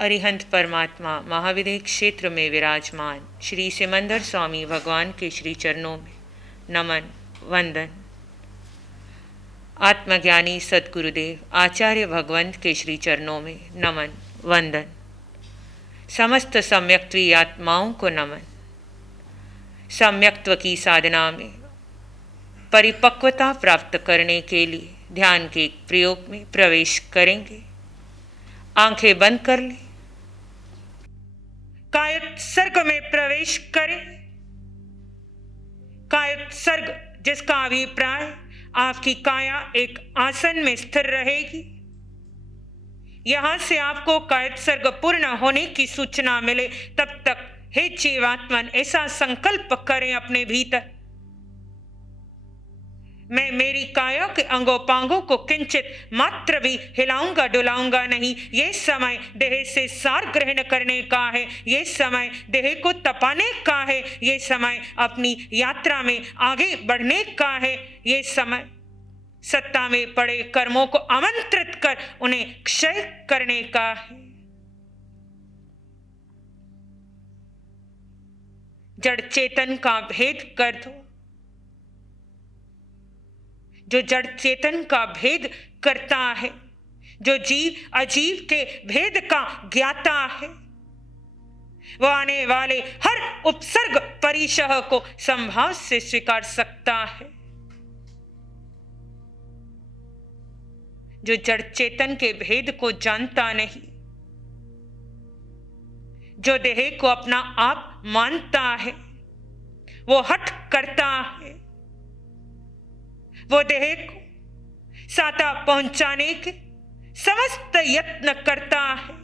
अरिहंत परमात्मा महाविदेह क्षेत्र में विराजमान श्री सिमंदर स्वामी भगवान के श्री चरणों में नमन वंदन। आत्मज्ञानी सद्गुरुदेव आचार्य भगवंत के श्री चरणों में नमन वंदन। समस्त सम्यक्त्वी आत्माओं को नमन। सम्यक्त्व की साधना में परिपक्वता प्राप्त करने के लिए ध्यान के प्रयोग में प्रवेश करेंगे। आंखें बंद कर लें। कायोत्सर्ग में प्रवेश करें। कायोत्सर्ग जिसका अभिप्राय आपकी काया एक आसन में स्थिर रहेगी। यहां से आपको कायोत्सर्ग पूर्ण होने की सूचना मिले तब तक हे जीवात्मन ऐसा संकल्प करें अपने भीतर, मैं मेरी काया के अंगोपांगों को किंचित मात्र भी हिलाऊंगा डुलाऊंगा नहीं। ये समय देह से सार ग्रहण करने का है, ये समय देह को तपाने का है, ये समय अपनी यात्रा में आगे बढ़ने का है, ये समय सत्ता में पड़े कर्मों को आमंत्रित कर उन्हें क्षय करने का है। जड़ चेतन का भेद कर दो। जो जड़ चेतन का भेद करता है, जो जीव अजीव के भेद का ज्ञाता है, वह आने वाले हर उपसर्ग परिशह को संभाव से स्वीकार सकता है। जो जड़ चेतन के भेद को जानता नहीं, जो देह को अपना आप मानता है, वो हठ करता है, वो देह को साता पहुंचाने के समस्त यत्न करता है।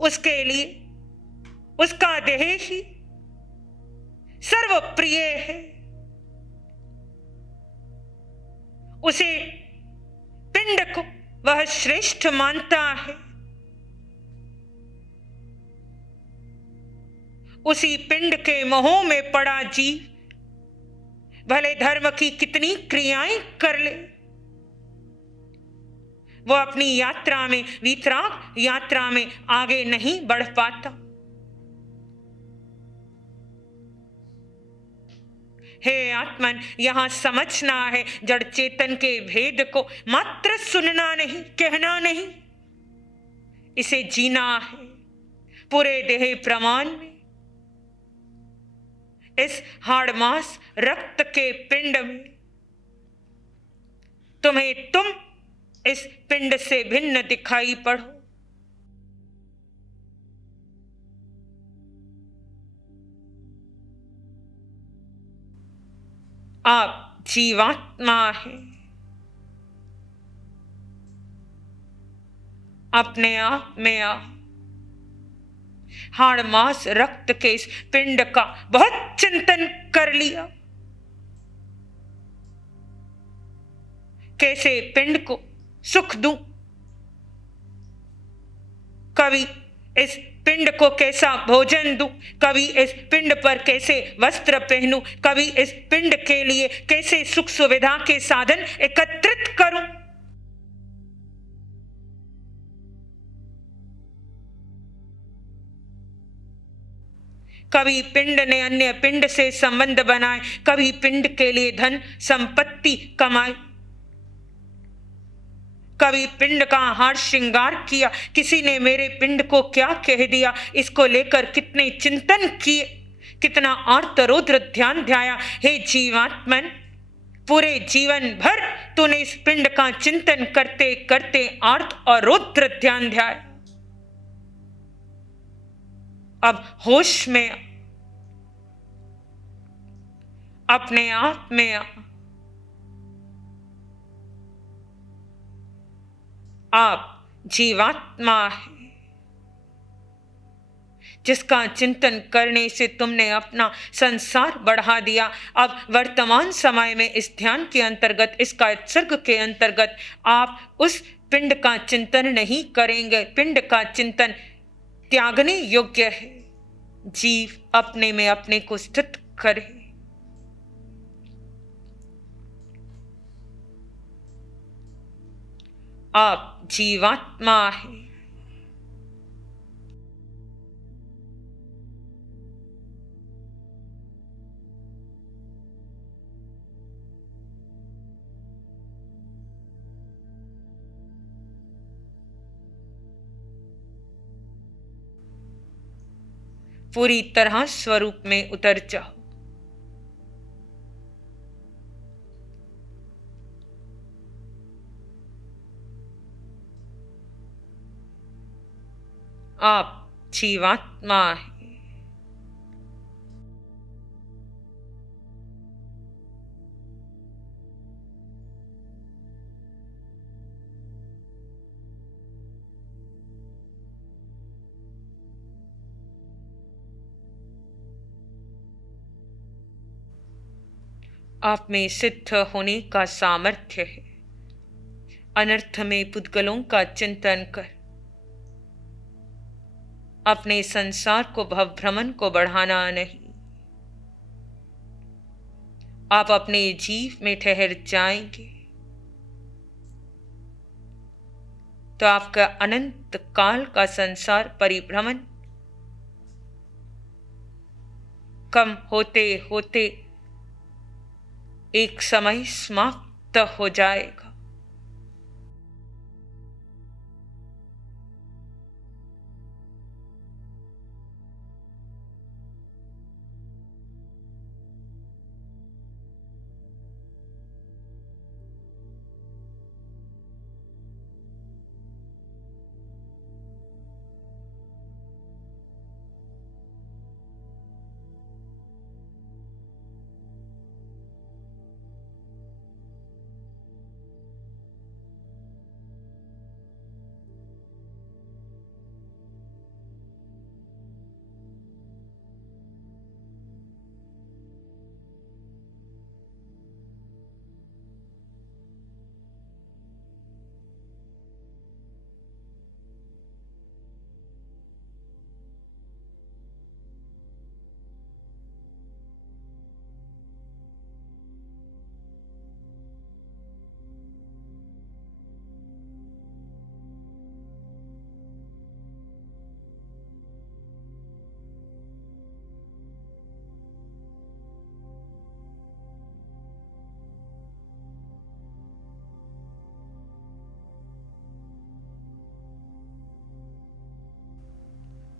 उसके लिए उसका देह ही सर्वप्रिय है। उसे पिंड को वह श्रेष्ठ मानता है। उसी पिंड के मोह में पड़ा जीव भले धर्म की कितनी क्रियाएं कर ले, वो अपनी यात्रा में वितराग यात्रा में आगे नहीं बढ़ पाता। हे आत्मन, यहां समझना है जड़ चेतन के भेद को मात्र सुनना नहीं, कहना नहीं, इसे जीना है पूरे देह प्रमाण में। इस हाड़ मास रक्त के पिंड में तुम्हें तुम इस पिंड से भिन्न दिखाई पड़ो। आप जीवात्मा हैं। अपने आप में आप हाड़ मास रक्त के इस पिंड का बहुत चिंतन कर लिया। कैसे पिंड को सुख दूं, कभी इस पिंड को कैसा भोजन दूं, कभी इस पिंड पर कैसे वस्त्र पहनूं, कभी इस पिंड के लिए कैसे सुख सुविधा के साधन एकत्रित करूं। कभी पिंड ने अन्य पिंड से संबंध बनाए, कभी पिंड के लिए धन संपत्ति कमाई, कभी पिंड का हार श्रृंगार किया। किसी ने मेरे पिंड को क्या कह दिया, इसको लेकर कितने चिंतन किए, कितना आर्तरौद्र ध्यान ध्याया। हे जीवात्मन, पूरे जीवन भर तूने इस पिंड का चिंतन करते करते आर्त और रौद्र ध्यान ध्याया। अब होश में अपने आप में आप जीवात्मा है, जिसका चिंतन करने से तुमने अपना संसार बढ़ा दिया। अब वर्तमान समय में इस ध्यान के अंतर्गत, इस कायोत्सर्ग के अंतर्गत आप उस पिंड का चिंतन नहीं करेंगे। पिंड का चिंतन त्यागने योग्य है। जीव अपने में अपने को स्थित करे। आप जीवात्मा है। पूरी तरह स्वरूप में उतर जाओ। आप जीवात्मा है। आप में सिद्ध होने का सामर्थ्य है। अनर्थ में पुद्गलों का चिंतन कर अपने संसार को भ्रमण को बढ़ाना नहीं। आप अपने जीव में ठहर जाएंगे तो आपका अनंत काल का संसार परिभ्रमण कम होते होते एक समय समाप्त हो जाएगा।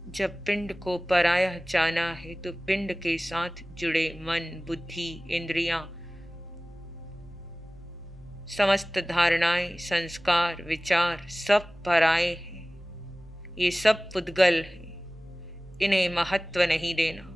जब पिंड को पराया जाना है तो पिंड के साथ जुड़े मन, बुद्धि, इंद्रियां, समस्त धारणाएं, संस्कार, विचार सब पराए हैं। ये सब पुद्गल हैं। इन्हें महत्व नहीं देना।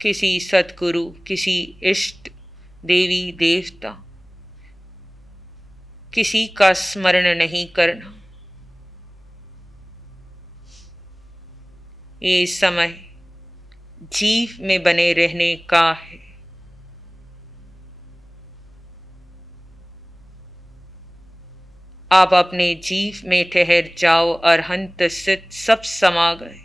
किसी सद्गुरु, किसी इष्ट देवी देवता, किसी का स्मरण नहीं करना। ये समय जीव में बने रहने का है। आप अपने जीव में ठहर जाओ। अरहंत सिद्ध सब समा गए।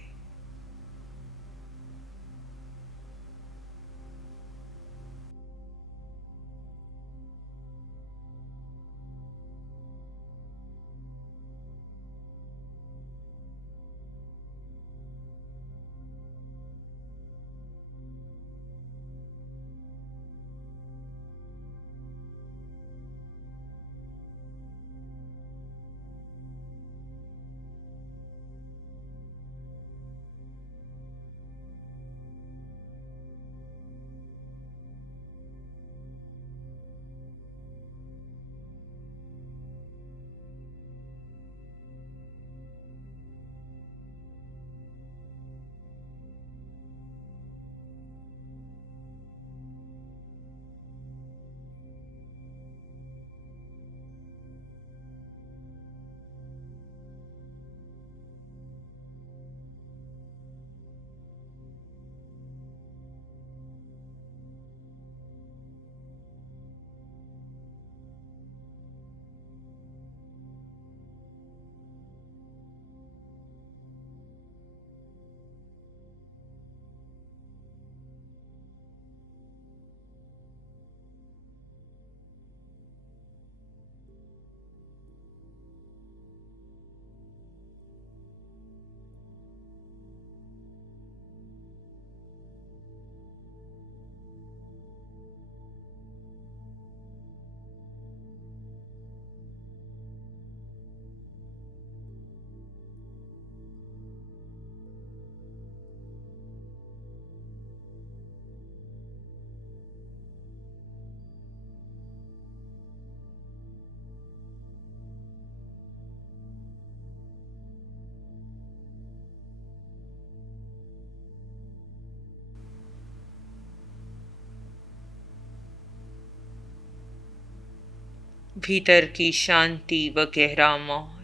भीतर की शांति व गहरा मौन।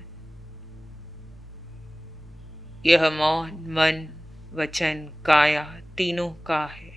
यह मौन मन, वचन, काया तीनों का है।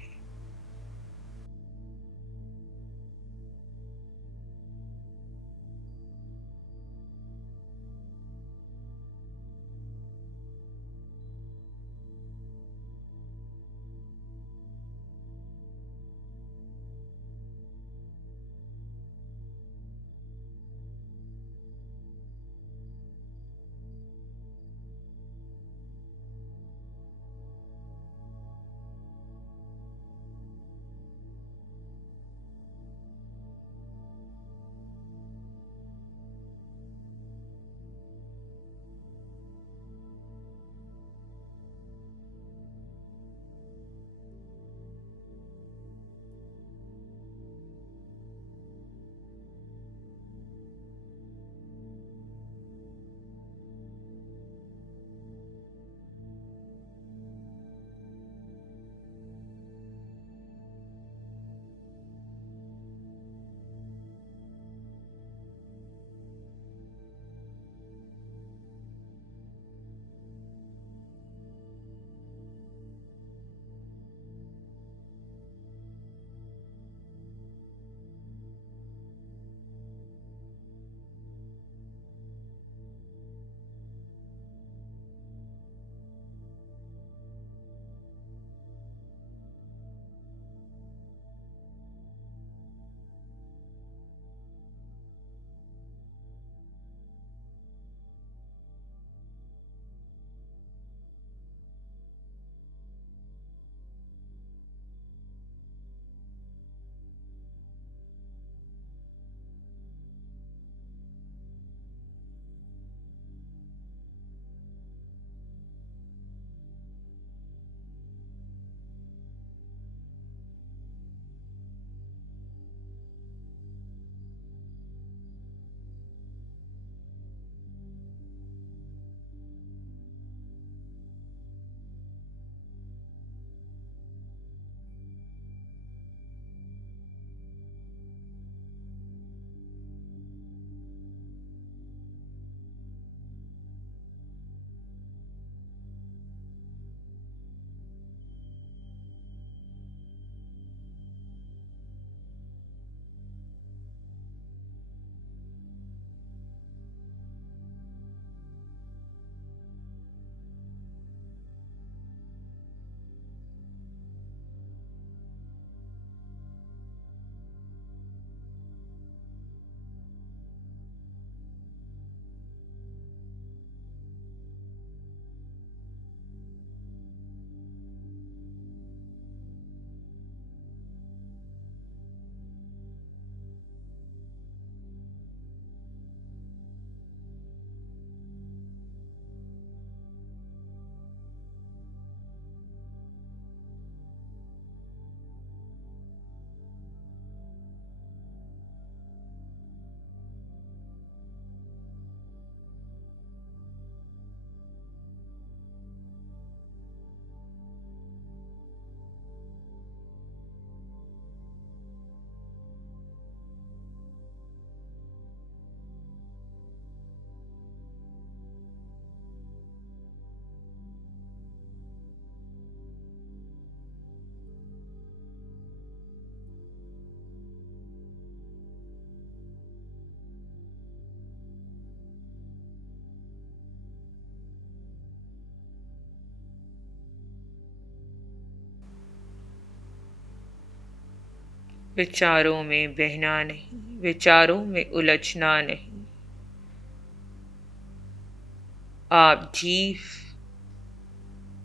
विचारों में बहना नहीं, विचारों में उलझना नहीं। आप जीव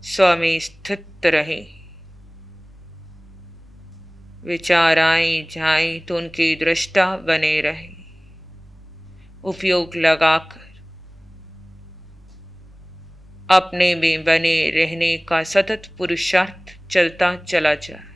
स्व में स्थित रहें। विचार आए जाए तो उनके दृष्टा बने रहें। उपयोग लगाकर अपने में बने रहने का सतत पुरुषार्थ चलता चला जाए।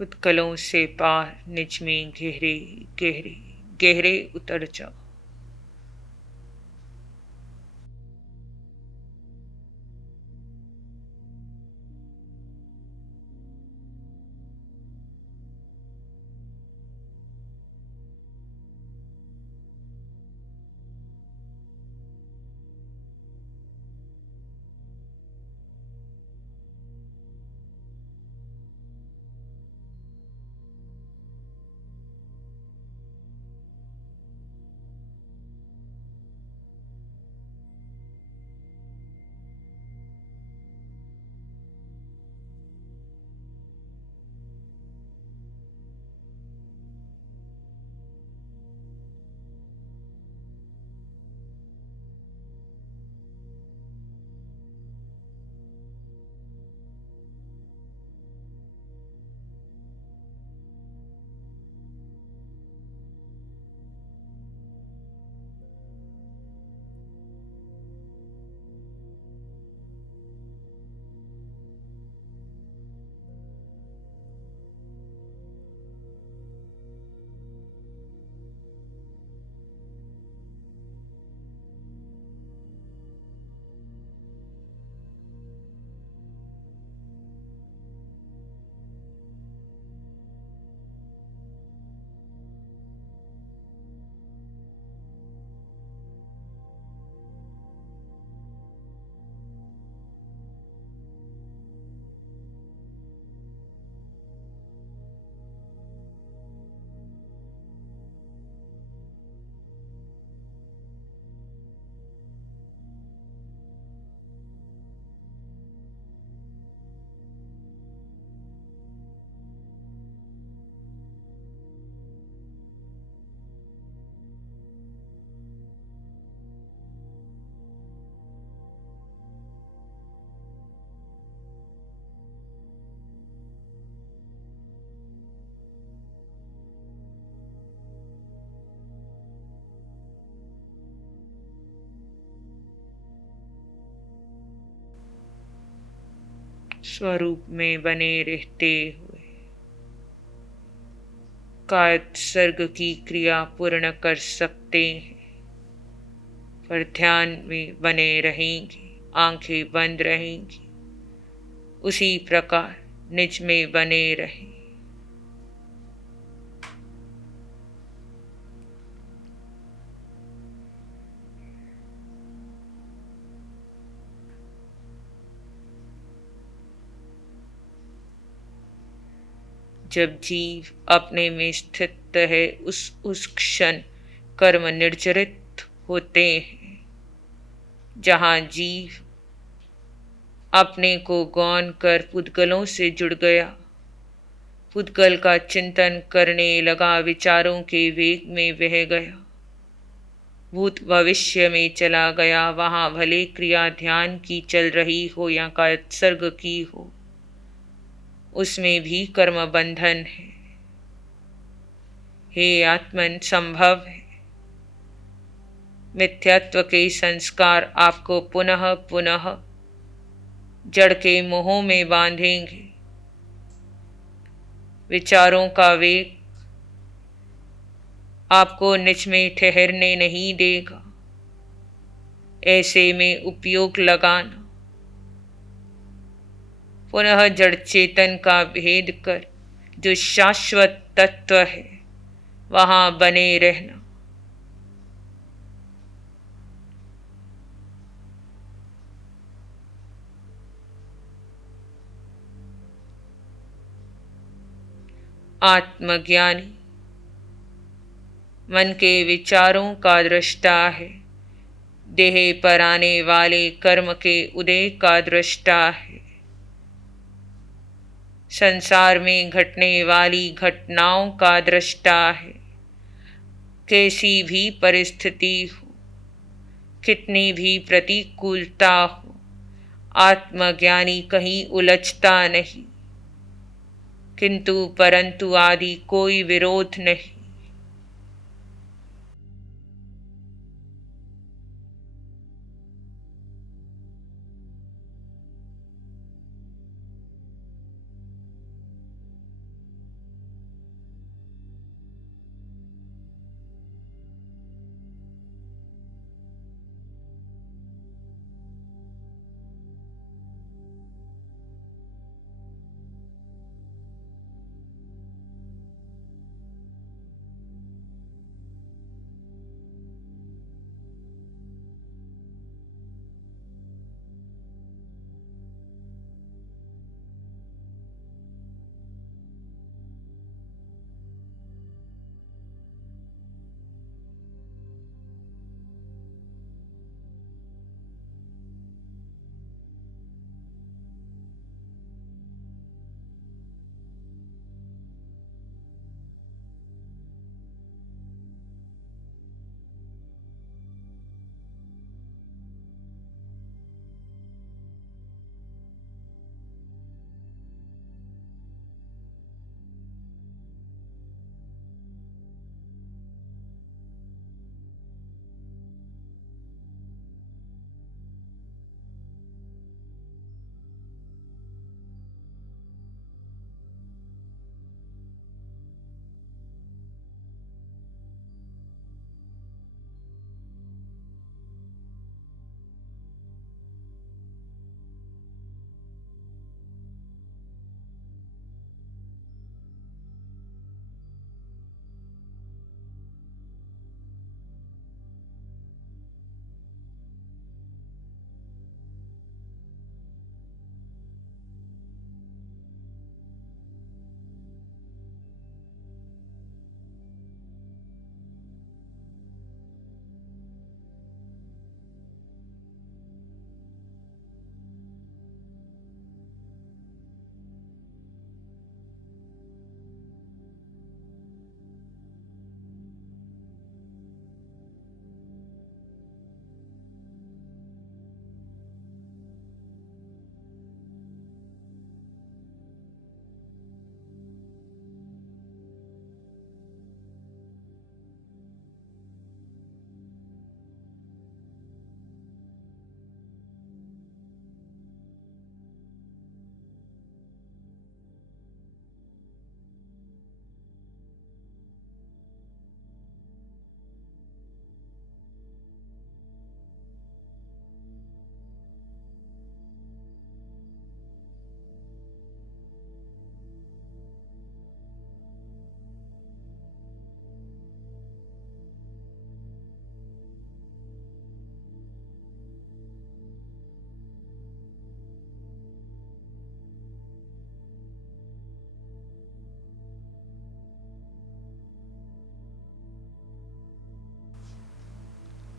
फुटकलों से पार निज में गहरे गहरे गहरे उतर जाओ। स्वरूप में बने रहते हुए कायद सर्ग की क्रिया पूर्ण कर सकते हैं, पर ध्यान में बने रहेंगे, आंखें बंद रहेंगी, उसी प्रकार निज में बने रहें। जब जीव अपने में स्थित है उस क्षण कर्म निर्जरित होते हैं। जहाँ जीव अपने को गौण कर पुद्गलों से जुड़ गया, पुद्गल का चिंतन करने लगा, विचारों के वेग में बह गया, भूत भविष्य में चला गया, वहाँ भले क्रिया ध्यान की चल रही हो या कायद सर्ग की हो, उसमें भी कर्म बंधन है। हे आत्मन, संभव है मिथ्यात्व के संस्कार आपको पुनः पुनः जड़ के मोहों में बांधेंगे। विचारों का वेग आपको निज में ठहरने नहीं देगा। ऐसे में उपयोग लगाना, पुनः जड़ चेतन का भेद कर जो शाश्वत तत्व है वहां बने रहना। आत्मज्ञानी मन के विचारों का दृष्टा है, देह पर आने वाले कर्म के उदय का दृष्टा है। संसार में घटने वाली घटनाओं का दृष्टा है। कैसी भी परिस्थिति हो, कितनी भी प्रतिकूलता हो, आत्मज्ञानी कहीं उलझता नहीं, किंतु परंतु आदि कोई विरोध नहीं।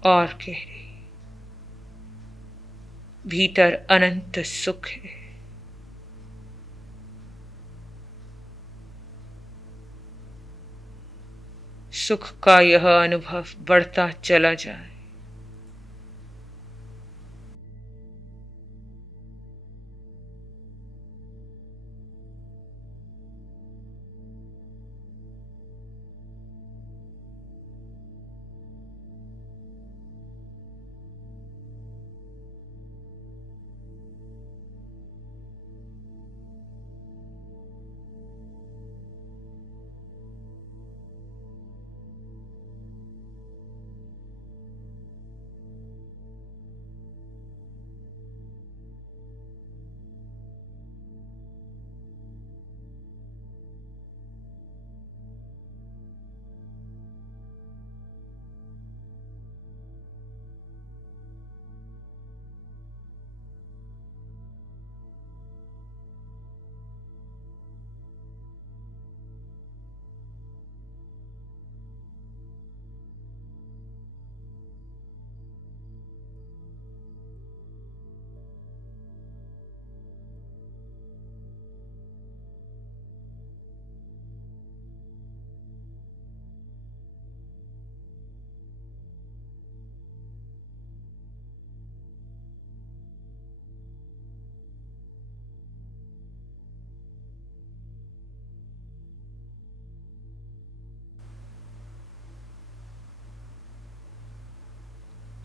और गहरी। भीतर अनंत सुख है। सुख का यह अनुभव बढ़ता चला जाए।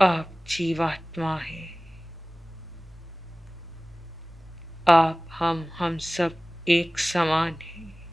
आप जीवात्मा हैं। आप हम सब एक समान हैं।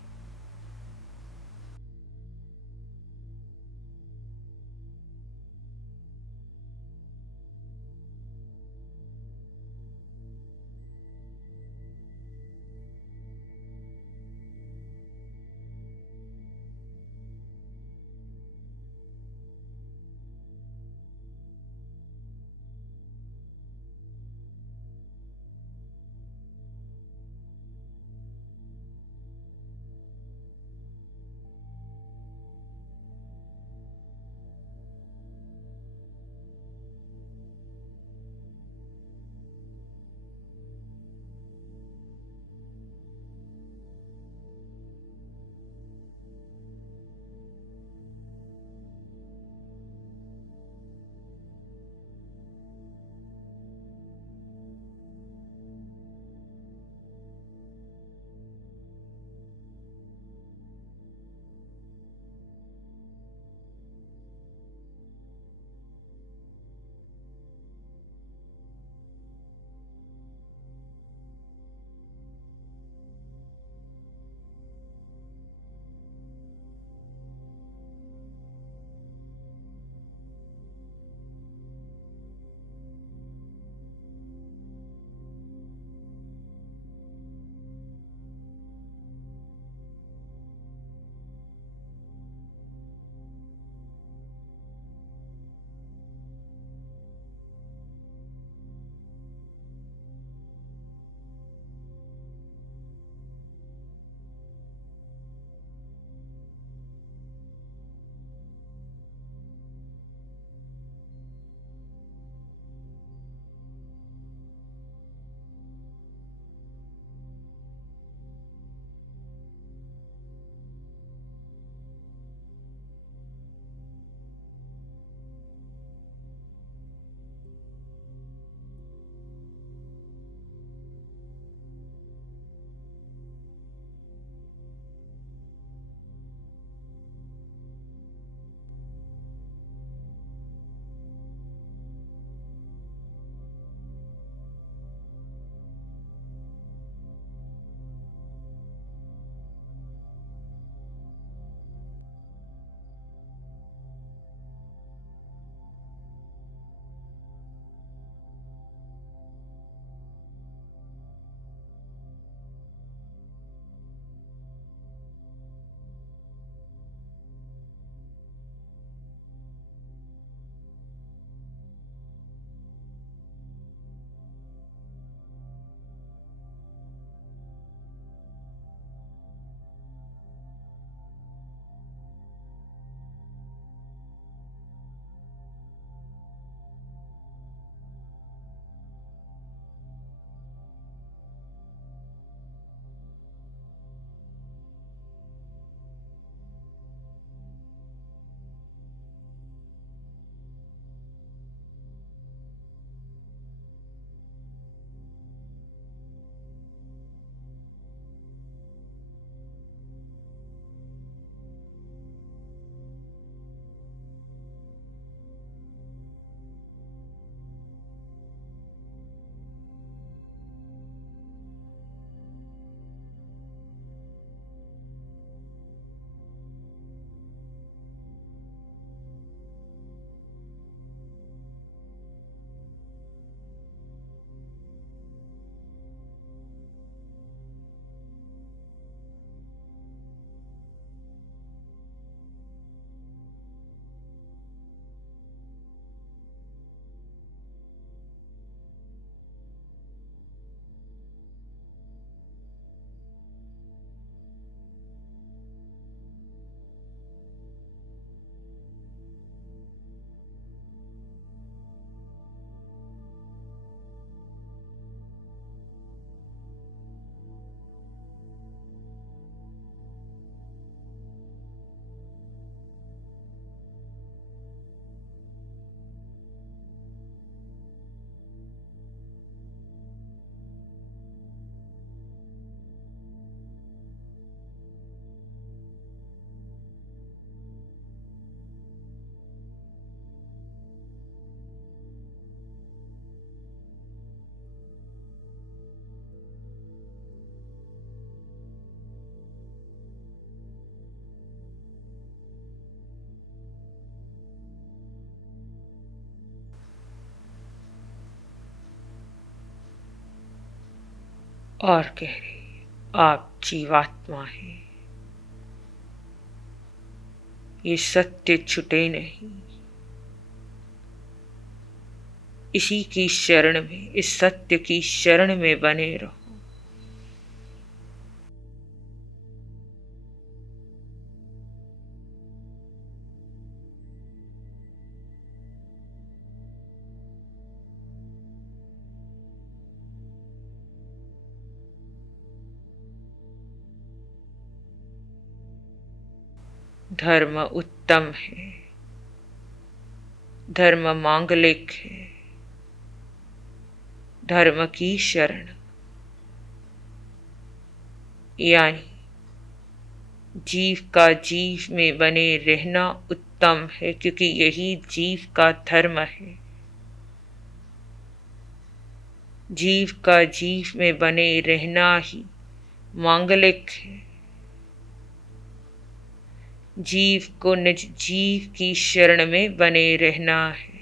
और कह रही आप जीवात्मा हैं, ये सत्य छूटे नहीं। इसी की शरण में, इस सत्य की शरण में बने रहो। धर्म उत्तम है, धर्म मांगलिक है, धर्म की शरण यानी जीव का जीव में बने रहना उत्तम है, क्योंकि यही जीव का धर्म है। जीव का जीव में बने रहना ही मांगलिक है। जीव को निज जीव की शरण में बने रहना है।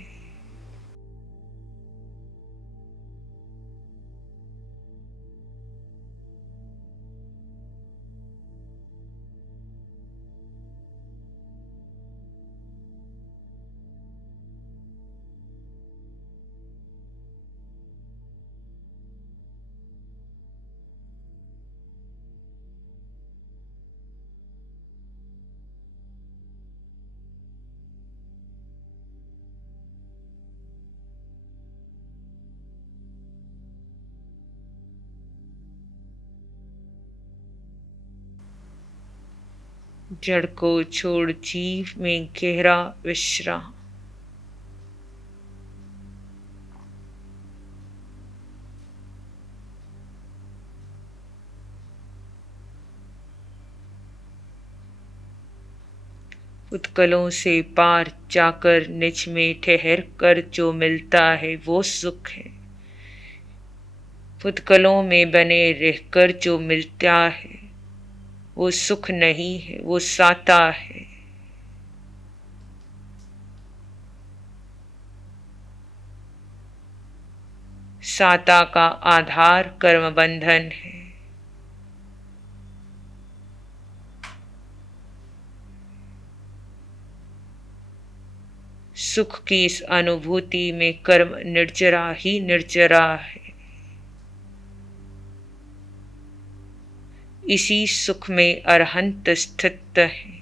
जड़ को छोड़ जीव में गहरा विश्राम। उत्कलों से पार जाकर निज में ठहर कर जो मिलता है वो सुख है। उत्कलों में बने रहकर जो मिलता है वो सुख नहीं है, वो साता है। साता का आधार कर्म बंधन है। सुख की इस अनुभूति में कर्म निर्जरा ही निर्जरा है। इसी सुख में अरहंत स्थित है।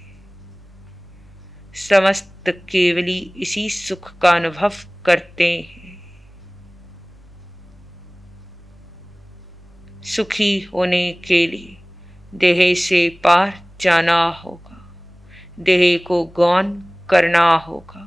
समस्त केवली इसी सुख का अनुभव करते हैं। सुखी होने के लिए देह से पार जाना होगा, देह को गौण करना होगा।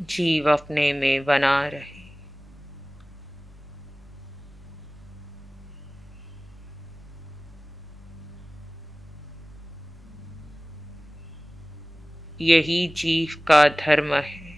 जीव अपने में बना रहे। यही जीव का धर्म है।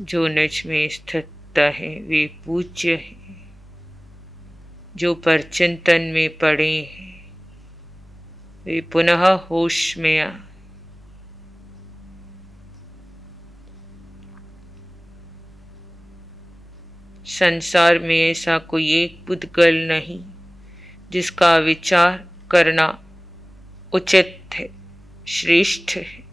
जो निज में स्थित है वे पूज्य है। जो पर चिंतन में पड़े हैं वे पुनः होश में आ। संसार में ऐसा कोई एक पुद्गल नहीं जिसका विचार करना उचित है, श्रेष्ठ है।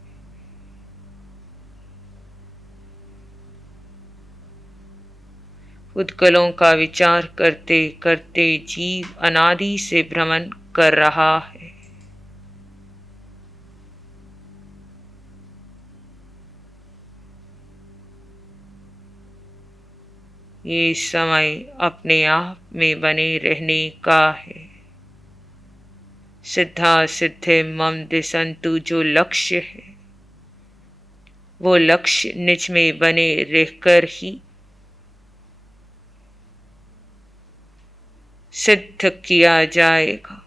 पुद्गलों का विचार करते करते जीव अनादि से भ्रमण कर रहा है। ये समय अपने आप में बने रहने का है। सिद्धा सिद्धि मम दिशंतु जो लक्ष्य है वो लक्ष्य निज में बने रहकर ही सिद्ध किया जाएगा।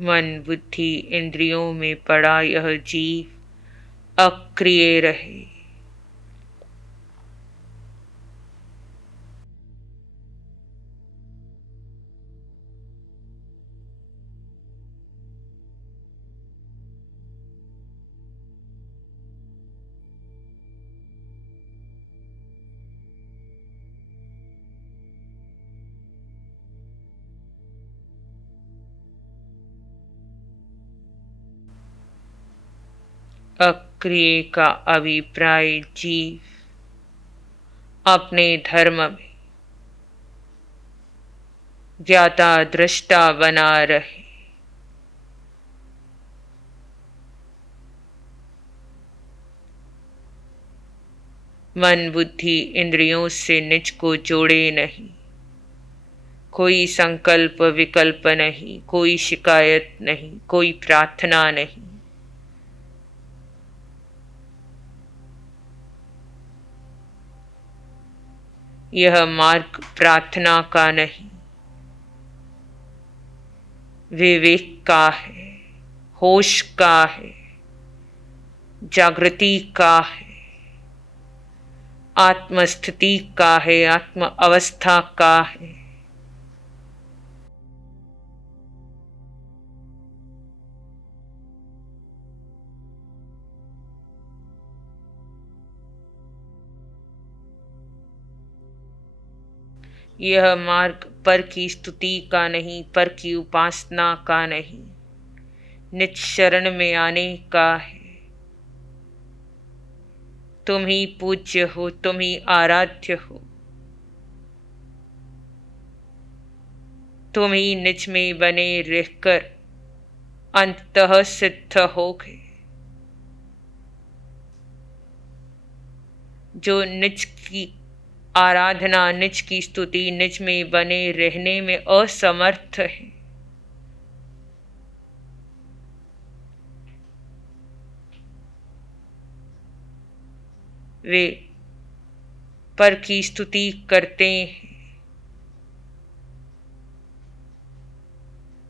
मन बुद्धि इंद्रियों में पड़ा यह जीव अक्रिय रहे। अक्रिय का अभिप्राय जीव अपने धर्म में ज्ञाता दृष्टा बना रहे। मन बुद्धि इंद्रियों से निज को जोड़े नहीं, कोई संकल्प विकल्प नहीं, कोई शिकायत नहीं, कोई प्रार्थना नहीं। यह मार्ग प्रार्थना का नहीं, विवेक का है, होश का है, जागृति का है, आत्मस्थिति का है, आत्म अवस्था का है। यह मार्ग पर की स्तुति का नहीं, पर की उपासना का नहीं, निज शरण में आने का है। तुम ही पूज्य हो, तुम ही आराध्य हो, तुम ही निज में बने रहकर अंततः सिद्ध हो गए। जो निज की आराधना, निज की स्तुति, निज में बने रहने में असमर्थ है, वे पर की स्तुति करते हैं।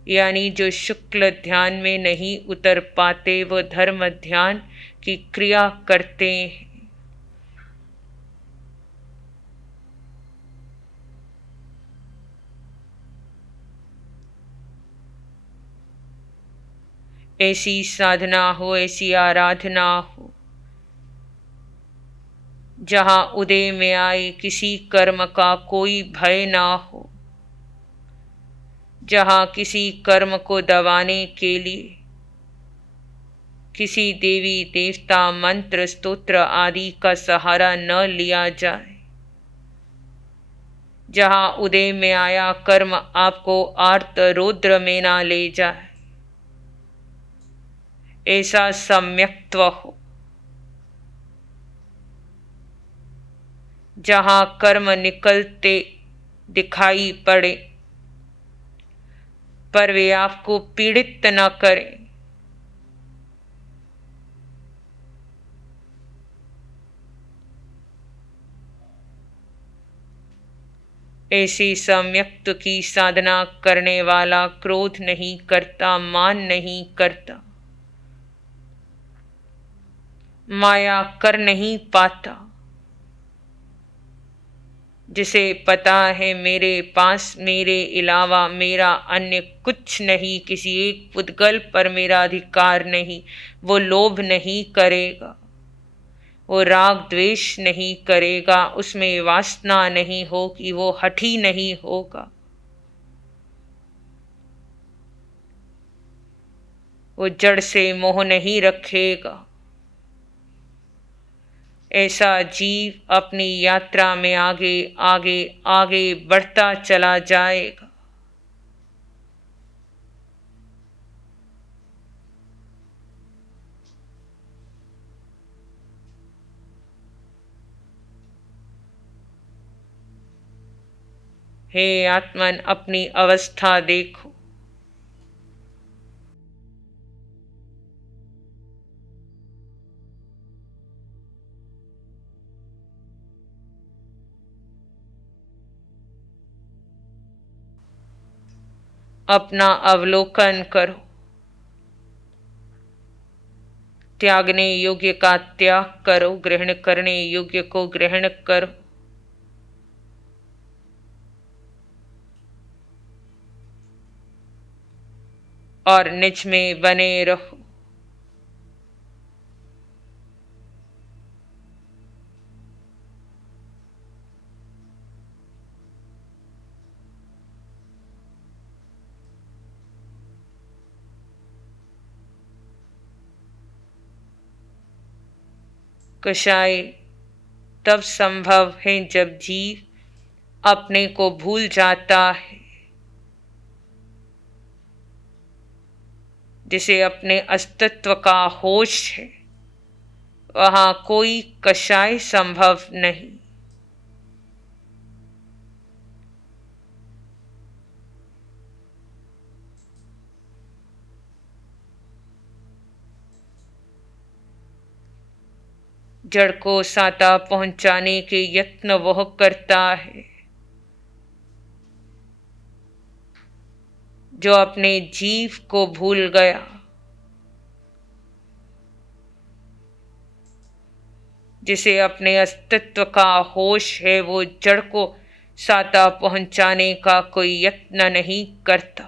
यानी जो शुक्ल ध्यान में नहीं उतर पाते वो धर्म ध्यान की क्रिया करते हैं। ऐसी साधना हो, ऐसी आराधना हो जहां उदय में आए किसी कर्म का कोई भय ना हो, जहां किसी कर्म को दबाने के लिए किसी देवी देवता मंत्र स्तोत्र आदि का सहारा न लिया जाए, जहां उदय में आया कर्म आपको आर्त रौद्र में ना ले जाए। ऐसा सम्यक्त्व हो जहां कर्म निकलते दिखाई पड़े पर वे आपको पीड़ित न करें। ऐसी सम्यक्त की साधना करने वाला क्रोध नहीं करता, मान नहीं करता, माया कर नहीं पाता। जिसे पता है मेरे पास मेरे अलावा मेरा अन्य कुछ नहीं, किसी एक पुद्गल पर मेरा अधिकार नहीं, वो लोभ नहीं करेगा, वो राग द्वेष नहीं करेगा, उसमें वासना नहीं होगी, वो हठी नहीं होगा, वो जड़ से मोह नहीं रखेगा। ऐसा जीव अपनी यात्रा में आगे आगे आगे बढ़ता चला जाएगा। हे आत्मन, अपनी अवस्था देखो। अपना अवलोकन करो। त्यागने योग्य का त्याग करो, ग्रहण करने योग्य को ग्रहण करो। और निज में बने रहो। कषाय तब संभव है जब जीव अपने को भूल जाता है, जिसे अपने अस्तित्व का होश है, वहां कोई कषाय संभव नहीं। जड़ को साता पहुंचाने के यत्न वह करता है जो अपने जीव को भूल गया, जिसे अपने अस्तित्व का होश है, वो जड़ को साता पहुंचाने का कोई यत्न नहीं करता।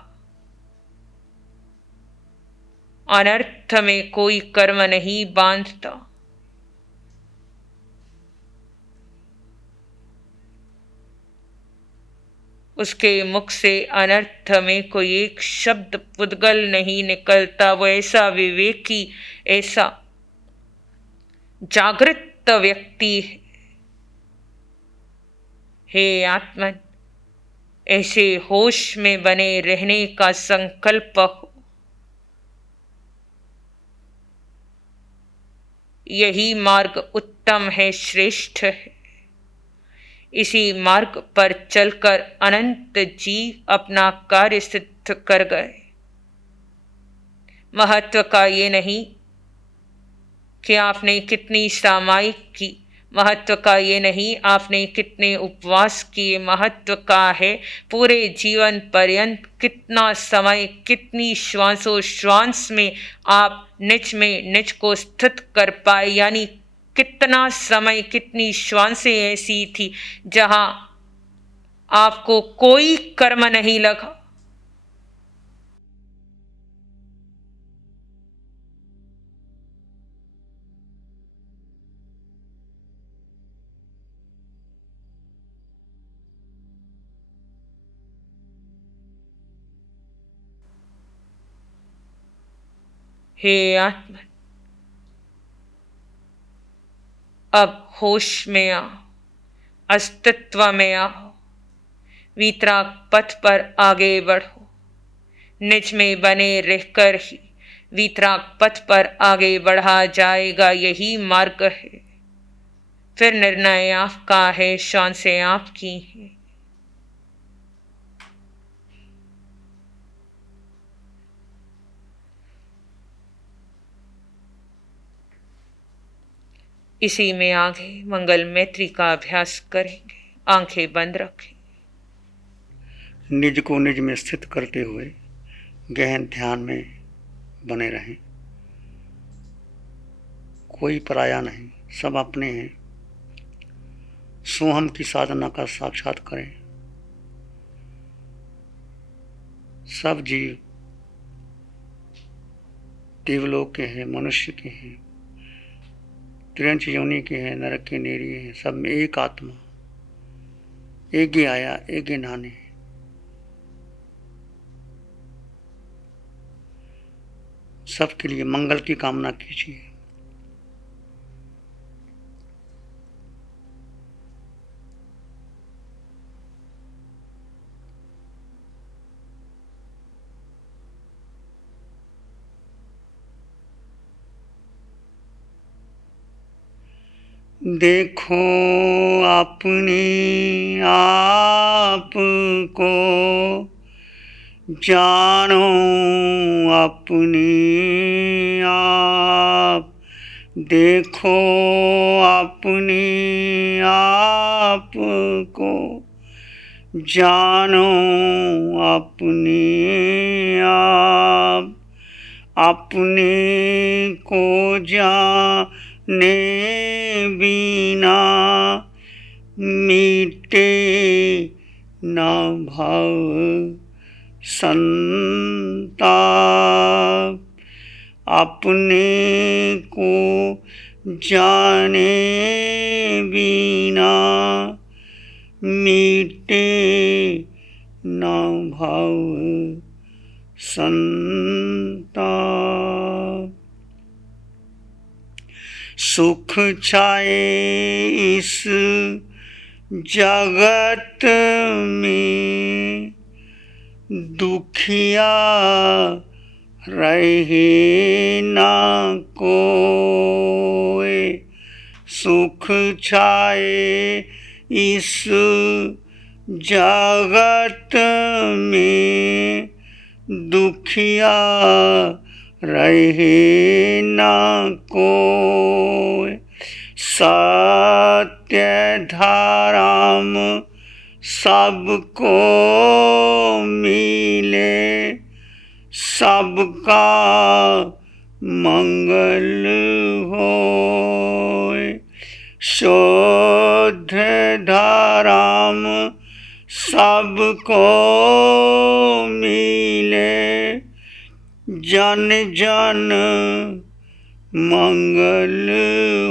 अनर्थ में कोई कर्म नहीं बांधता। उसके मुख से अनर्थ में कोई एक शब्द पुद्गल नहीं निकलता। वो ऐसा विवेकी, ऐसा जागृत व्यक्ति है। हे आत्मन, ऐसे होश में बने रहने का संकल्प हो। यही मार्ग उत्तम है, श्रेष्ठ है। इसी मार्ग पर चलकर अनंत जीव अपना कार्य सिद्ध कर गए। महत्व का ये नहीं कि आपने कितनी सामायिक की, महत्व का ये नहीं आपने कितने उपवास किए, महत्व का है पूरे जीवन पर्यंत कितना समय, कितनी श्वासोश्वास में आप निज में निज को स्थित कर पाए। यानी कितना समय, कितनी श्वासें ऐसी थी जहां आपको कोई कर्म नहीं लगा। हे आत्मन, अब होश में आओ, अस्तित्व में आओ, वीतराग पथ पर आगे बढ़ो। निज में बने रहकर ही वीतराग पथ पर आगे बढ़ा जाएगा। यही मार्ग है। फिर निर्णय आपका है, सांसें आपकी हैं। इसी में आगे मंगल मैत्री का अभ्यास करेंगे। आंखें बंद रखें। निज को निज में स्थित करते हुए गहन ध्यान में बने रहें। कोई पराया नहीं, सब अपने हैं। सोहम की साधना का साक्षात करें। सब जीव देवलोक के हैं, मनुष्य के हैं, त्रियंच योनि के हैं, नरक के नेरिए हैं। सब में एक आत्मा, एक ही आया, एक ही नहाने। सबके लिए मंगल की कामना कीजिए। देखो अपने आप को, जानो अपने आप। देखो अपने आप को, जानो अपने आप। अपने को जाने बिना मीटे न भव संताप। अपने को जाने बिना मीटे न भव संताप। सुख छाए इस जगत में, दुखिया रहे ना कोई। सुख छाए इस जगत में, दुखिया रहे ना कोई। सत्य धर्म सबको मिले, सबका मंगल होए। शुद्ध धर्म सबको मिले, जन जन मंगल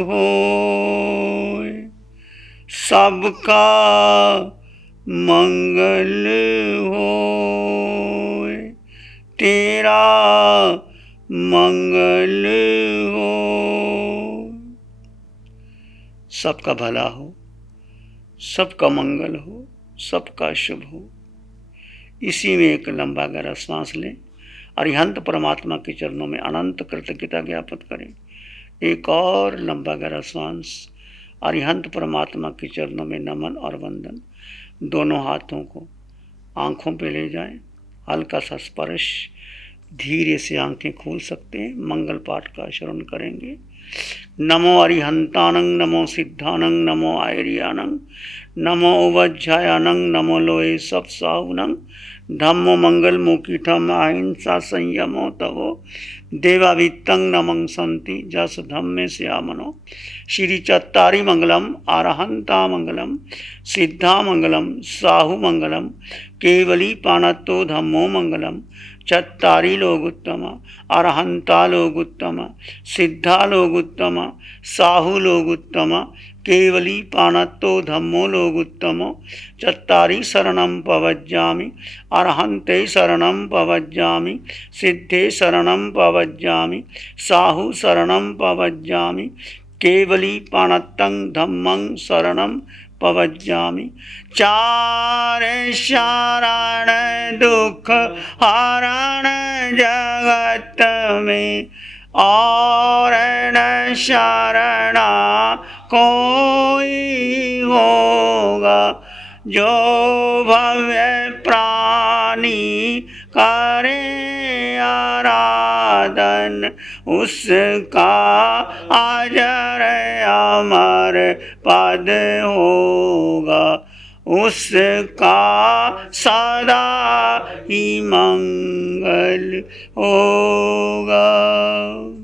होए। सबका मंगल होए, तेरा मंगल हो। सबका भला हो, सबका मंगल हो, सबका शुभ हो। इसी में एक लंबा गहरा सांस लें, अरिहंत परमात्मा के चरणों में अनंत कृतज्ञता ज्ञापित करें। एक और लंबा गहरा सांस, अरिहंत परमात्मा के चरणों में नमन और वंदन। दोनों हाथों को आँखों पे ले जाएं, हल्का सा स्पर्श, धीरे से आंखें खोल सकते हैं। मंगल पाठ का श्रवण करेंगे। नमो अरिहंतानंग, नमो सिद्धानंग, नमो आयरियानंग, नमो उवज्जायानंग, नमो लोए सब साहुनंग, धम्मो मंगल मुकीठम अहिंसा संयमो तवो देवावित्तं नमं संति जस धम्मे श्यामनो। श्री चत्तारी मंगलम, अरहंता मंगलम, सिद्धा मंगलम, साहु मंगलम, केवली पाणत्तो धम्मो मंगलम। चत्तारी लोग उत्तम, अरहंता लोग उत्तम, सिद्धा लोग उत्तम, साहु लोग उत्तम, केवली पाणत्तो धम्मो लोग उत्तमो। चत्तारी शरणं पवज्जामि, अरहन्ते शरणं पवज्जामि, सिद्धे शरणं पवज्जामि, साहु शरणं पवज्जामि, केवली पाणत्तं धम्मं शरणं पवज्जामि। चार शरण दुख हरण जगत में, और न शरणा कोई होगा। जो भव्य प्राणी करे आराधन, उसका अजर अमर पद होगा। उसका सदा ही मंगल होगा।